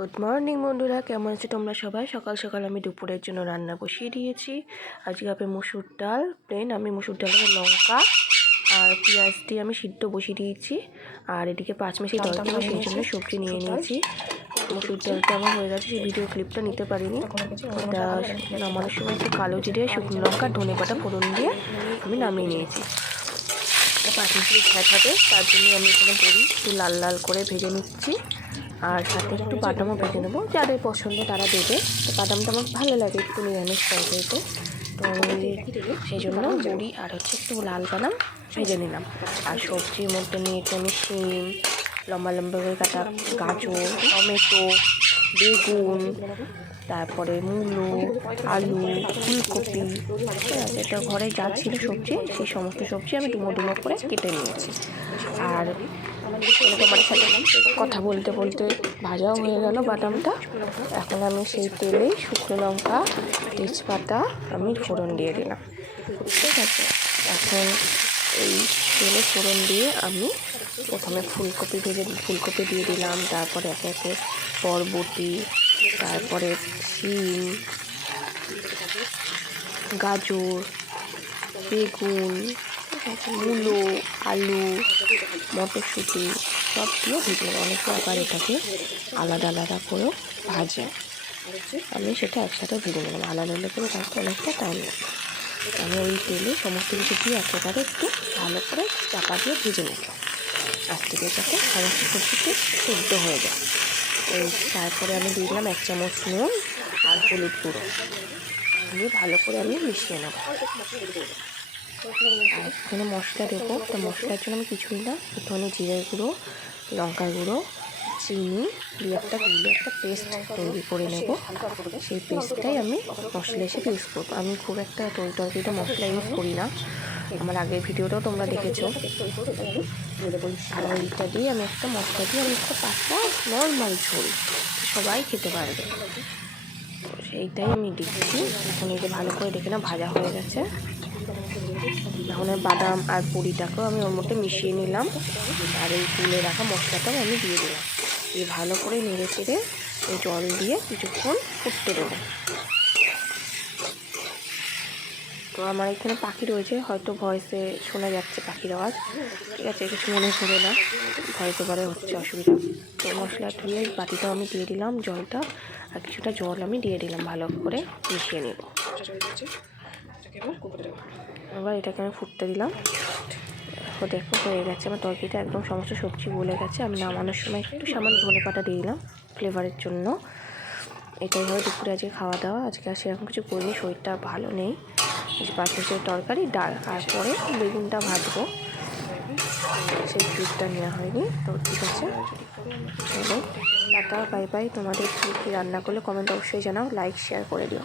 Good morning বন্ধুরা, কেমন আছো তোমরা সবাই? সকাল সকাল আমি দুপুরের জন্য রান্না বসিয়ে দিয়েছি। আজকে হবে মুসুর ডাল প্লেন। আমি মুসুর ডালের লঙ্কা আর পেঁয়াজ দিয়ে আমি সিদ্ধ বসিয়ে দিয়েছি। আর এদিকে পাঁচমিশালি তরকারি, সেই জন্য সবজি নিয়ে নিয়েছি। মুসুর ডালটা আমার হয়ে গেছে, সেই ভিডিও ক্লিপটা নিতে পারিনি। ওটা নামানোর সময় একটু কালো জিরে, শুকনো লঙ্কা, ধনে পাতা ফোড়ন দিয়ে আমি নামিয়ে নিয়েছি। পাঁচমিশালি ঘ্যাট হবে, তার জন্য আমি এখানে বড়ি একটু লাল লাল করে ভেজে নিচ্ছি। আর সাথে একটু বাদামও ভেজে নেবো, যাদের পছন্দ তারা দেবে। তো বাদামটা আমার ভালো লাগে একটু নিরামিষ তরকারিতে, তো আমি সেই জন্য বড়ি আর একটু লাল বাদাম ভেজে নিলাম। আর সবজির মধ্যে নিয়েছি আমি শিম, লম্বা লম্বা করে কাটা গাজর, টমেটো, বেগুন, তারপরে মূলো, আলু, ফুলকপি, ঠিক আছে। এটা ঘরে যা ছিল সবজি, সেই সমস্ত সবজি আমি ডুমো ডুমো করে কেটে নিয়েছি। আর তোমার সাথে কথা বলতে বলতে ভাজাও হয়ে গেল বাদামটা। এখন আমি সেই তেলেই শুকনো লঙ্কা, তেজপাতা আমি ফোড়ন দিয়ে দিলাম, ঠিক আছে। এখন এই তেলে ফোড়ন দিয়ে আমি প্রথমে ফুলকপি দিয়ে দিলাম, তারপরে একে একে বরবটি, তারপরে শিম, গাজর, বেগুন, মূলো, আলু, মটরশুঁটি সব দিয়ে ভেজে নেব। অনেকে আবার এটাকে আলাদা আলাদা করেও ভাজে, আমি সেটা একসাথে ভেজে নেব। আলাদা আলাদা করে ভাজতে অনেকটা টাইম লাগে। আমি ওই তেলে সমস্ত কিছু দিয়ে একেবারে একটু ভালো করে চাপা দিয়ে ভেজে নেব, আস্তে করে যাতে সমস্ত সবজিতে সেদ্ধ হয়ে যায়। তারপরে আমি দিয়ে দিলাম 1 চামচ নুন আর হলুদ গুঁড়ো দিয়ে ভালো করে আমি মিশিয়ে নেব। আর এখানে মশলা দেবো, তো মশলার জন্য আমি কিছুই না, একটুখানি জিরের গুঁড়ো, লঙ্কার গুঁড়ো, চিনি দিয়ে একটা পেস্ট তৈরি করে নেব। সেই পেস্টটাই আমি মশলা হিসেবে ইউজ করবো। আমি খুব একটা তরকারিতে মশলা ইউজ করি না, আমার আগের ভিডিওটাও তোমরা দেখেছো। আর ওইটা দিয়ে আমি মশলা দিয়ে আমি একটা পাতলা নর্মাল ঝোল সবাই খেতে পারবে, তো সেইটাই আমি দিচ্ছি। এখন এই যে ভালো করে দেখে না ভাজা হয়ে গেছে। এখন বাদাম আর বড়িটাকেও আমি ওর মধ্যে মিশিয়ে নিলাম, আর এই তুলে রাখা মশলাটাও আমি দিয়ে দিলাম। দিয়ে ভালো করে নেড়ে চেড়ে এই জল দিয়ে কিছুক্ষণ ফুটতে দেবো। তো আমার এখানে পাখি রয়েছে, হয়তো ভয়েসে শোনা যাচ্ছে পাখির আওয়াজ, ঠিক আছে, কিছু মনে করো না, ভয়েস ওভারে হচ্ছে অসুবিধা। তো মশলা ধুয়ে বাটিটাও আমি দিয়ে দিলাম, জলটা আর কিছুটা জল আমি দিয়ে দিলাম, ভালো করে মিশিয়ে নেব। এবার এটাকে আমি ফুটতে দিলাম। দেখো হয়ে গেছে আমার তরকারিটা, একদম সমস্ত সবজি গলে গেছে। আমি নামানোর সময় একটু সামান্য ধনে পাতা দিয়ে দিলাম ফ্লেভারের জন্য। এটাই হবে দুপুরে আজকে খাওয়া দাওয়া। আজকে আর সেরকম কিছু করিনি, শরীরটা ভালো নেই। পাঁচমিশালি তরকারি, ডাল, আর পরে বেগুনটা ভাজবো, সেই ক্লিপটা নেওয়া হয়নি। তো ঠিক আছে, চলো টাটা, বাই বাই। তোমাদের কী কী রান্না করলে কমেন্ট অবশ্যই জানাও, লাইক শেয়ার করে দিও।